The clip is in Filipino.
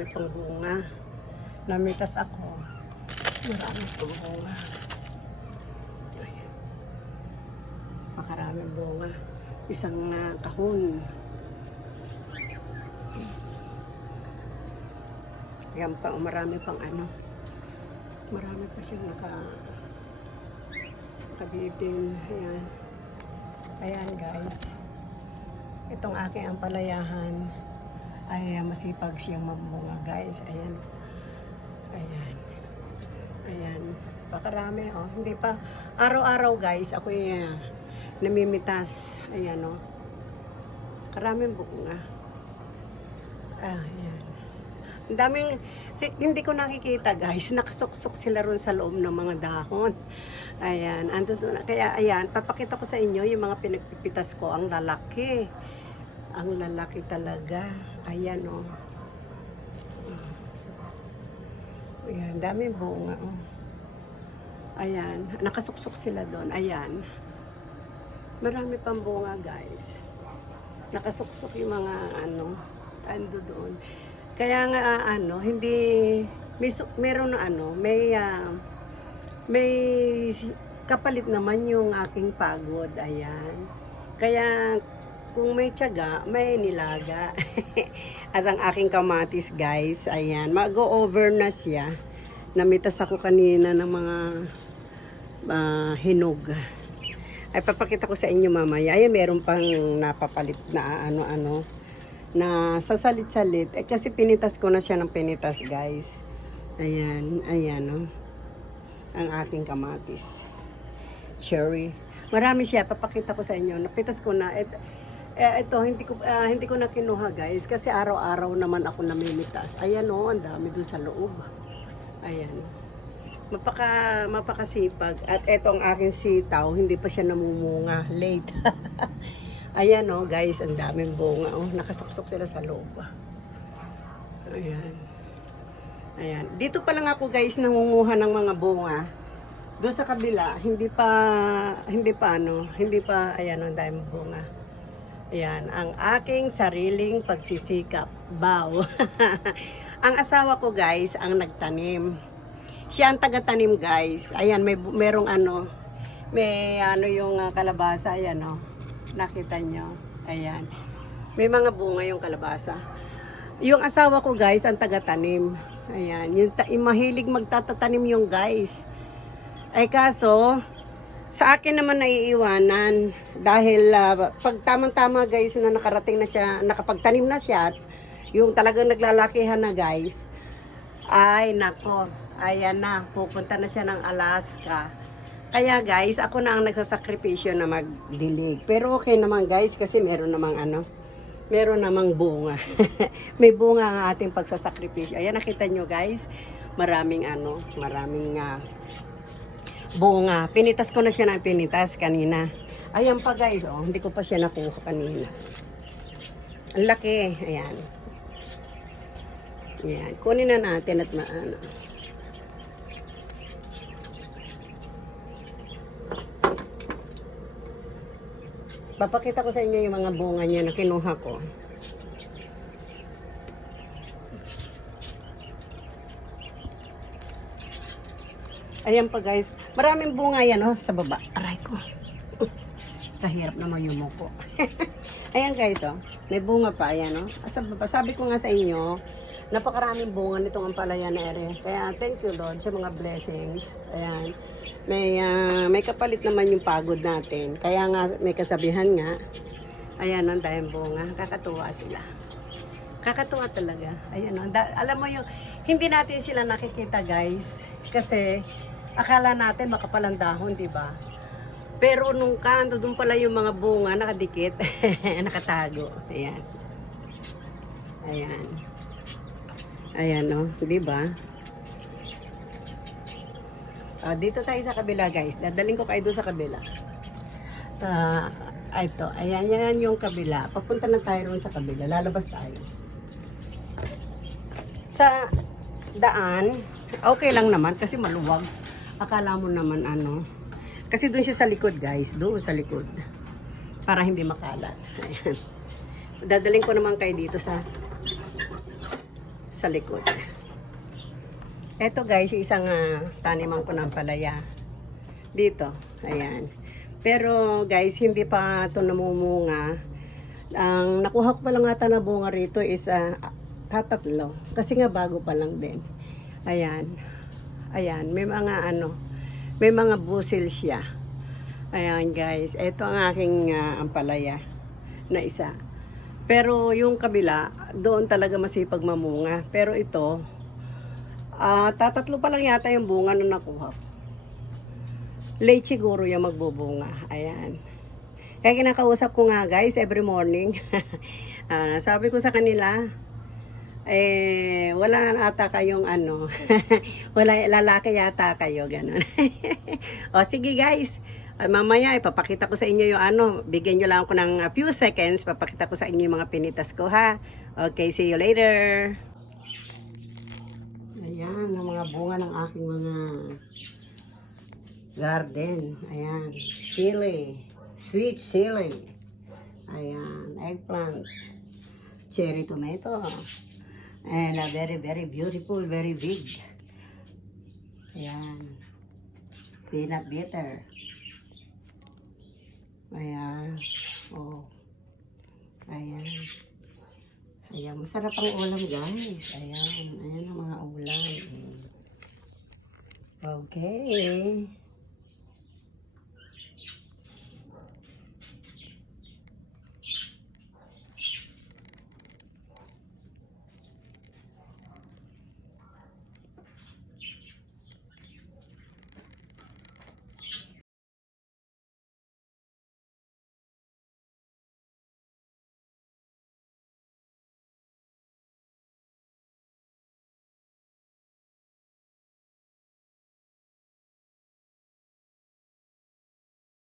marami pang bunga. Namitas ako. Marami pang bunga. Makaraming bunga. Isang ah, kahon. Yan pa, marami pang ano. Marami pa siyang naka nakabibing. Ayan. Ayan guys. Itong aking ampalayahan ay ah, masipag siyang mamunga guys. Ayan. Ayan. Ayan. Pakarami oh. Hindi pa. Araw-araw guys ako yung namimitas. Ayan oh. Karaming bunga. Ah, ayan. Ang daming, hi- hindi ko nakikita guys, nakasuksok sila ron sa loob ng mga dahon. Ayan, ando doon. Kaya ayan, papakita ko sa inyo yung mga pinagpipitas ko, ang lalaki. Ang lalaki talaga. Ayan oh. Ayan, daming bunga oh. Ayan, nakasuksok sila doon. Ayan. Marami pang bunga guys. Nakasuksok yung mga ano, ando doon. Kaya nga ano, hindi may meron na ano, may ah, may kapalit naman yung aking pagod. Ayan. Kaya kung may tiyaga, may nilaga. At ang aking kamatis, guys, ayan, mag-go over na siya. Namitas ako kanina ng mga ah, hinog. Ay, papakita ko sa inyo mamaya. Ayan, meron pang napapalit na ano-ano na sasalit-salit. Eh, kasi pinitas ko na siya ng pinitas, guys. Ayan, ayan, oh. Ang aking kamatis. Cherry. Marami siya. Papakita ko sa inyo. Napitas ko na. Et, eh, ito, hindi ko, ah, hindi ko na kinuha, guys. Kasi araw-araw naman ako namimitas. Ayan, oh. Ang dami doon sa loob. Ayan. Mapaka, mapakasipag. At etong aking sitaw, hindi pa siya namumunga. Late. Ayan oh, guys, ang daming bunga oh. Nakasuksok sila sa loob. Ayan. Ayan. Dito pa lang ako guys nangunguha ng mga bunga. Doon sa kabila, hindi pa hindi pa ano, hindi pa ayan ang daming bunga. Ayan, ang aking sariling pagsisikap. Bow. ang asawa ko guys, ang nagtanim. Siya ang taga-tanim guys. Ayan, may merong ano, may ano yung ah, kalabasa, ayan oh. Nakita nyo? Ayan. May mga bunga yung kalabasa. Yung asawa ko guys, ang taga-tanim. Ayan. Yung, yung mahilig magtatatanim yung guys. Ay kaso, sa akin naman naiiwanan dahil ah, pag tamang-tama guys na nakarating na siya, nakapagtanim na siya, yung talagang naglalakihan na guys, ay nako, ayan na, pupunta na siya ng Alaska. Kaya guys, ako na ang nagsasakripisyo na magdilig. Pero okay naman guys, kasi meron namang ano, meron namang bunga. May bunga ang ating pagsasakripisyo. Ayan, nakita nyo guys, maraming ano, maraming ah, bunga. Pinitas ko na siya ng pinitas kanina. Ayan pa guys, oh, hindi ko pa siya nakuha kanina. Ang laki, ayan. Ayan, kunin na natin at maano. Papakita ko sa inyo yung mga bunga niya na kinuha ko. Ayan pa guys. Maraming bunga yan oh, sa baba. Aray ko. Kahirap na mayumuko. Ayan guys oh. May bunga pa. Ayan oh. Sa baba. Sabi ko nga sa inyo, napakaraming bunga nitong ampalaya na ere. Kaya thank you Lord sa mga blessings. Ayan. May, ah, may kapalit naman yung pagod natin. Kaya nga may kasabihan nga. Ayan ang dahil bunga. Kakatuwa sila. Kakatuwa talaga. Ayan o. Da- alam mo yung, hindi natin sila nakikita guys. Kasi, akala natin makapalang dahon, di ba? Pero nung kanto, doon pala yung mga bunga nakadikit. Nakatago. Ayan. Ayan. Ayan o. Di ba? Ah, dito tayo sa kabila guys. Dadaling ko kayo doon sa kabila. Ah, ito. Ayan, yan yung kabila. Papunta na tayo roon sa kabila. Lalabas tayo. Sa daan, okay lang naman kasi maluwag. Akala mo naman ano. Kasi doon siya sa likod guys. Doon sa likod. Para hindi makalat. Ayan. Dadaling ko naman kayo dito sa sa likod. Ito guys, isang ah, taniman ko ng palaya. Dito, ayan. Pero guys, hindi pa ito namumunga. Ang nakuha ko pa lang ata na bunga rito is ah, tatatlo. Kasi nga bago pa lang din. Ayan. Ayan, may mga ano, may mga busil siya. Ayan guys, ito ang aking ah, ampalaya na isa. Pero yung kabila, doon talaga masipag mamunga. Pero ito, ah tatatlo pa lang yata yung bunga na nakuha ko. Late siguro yung magbubunga. Ayan. Kaya kinakausap ko nga guys every morning. Ah, sabi ko sa kanila, eh, wala na ata kayong ano, wala lalaki yata kayo, ganun. o sige guys, Ah, mamaya ipapakita ko sa inyo yung ano, bigyan nyo lang ako ng a few seconds, papakita ko sa inyo yung mga pinitas ko ha. Okay, see you later. Ayan, ang mga bunga ng aking mga garden. Ayan, sili, sweet sili. Ayan, eggplant, cherry tomato. And a very, very beautiful, very big. Ayan, peanut butter. Ayan. Oh. Ayan. Ayan. Masarap ang ulam, guys. Ayan. Ayan ang mga ulam. Okay.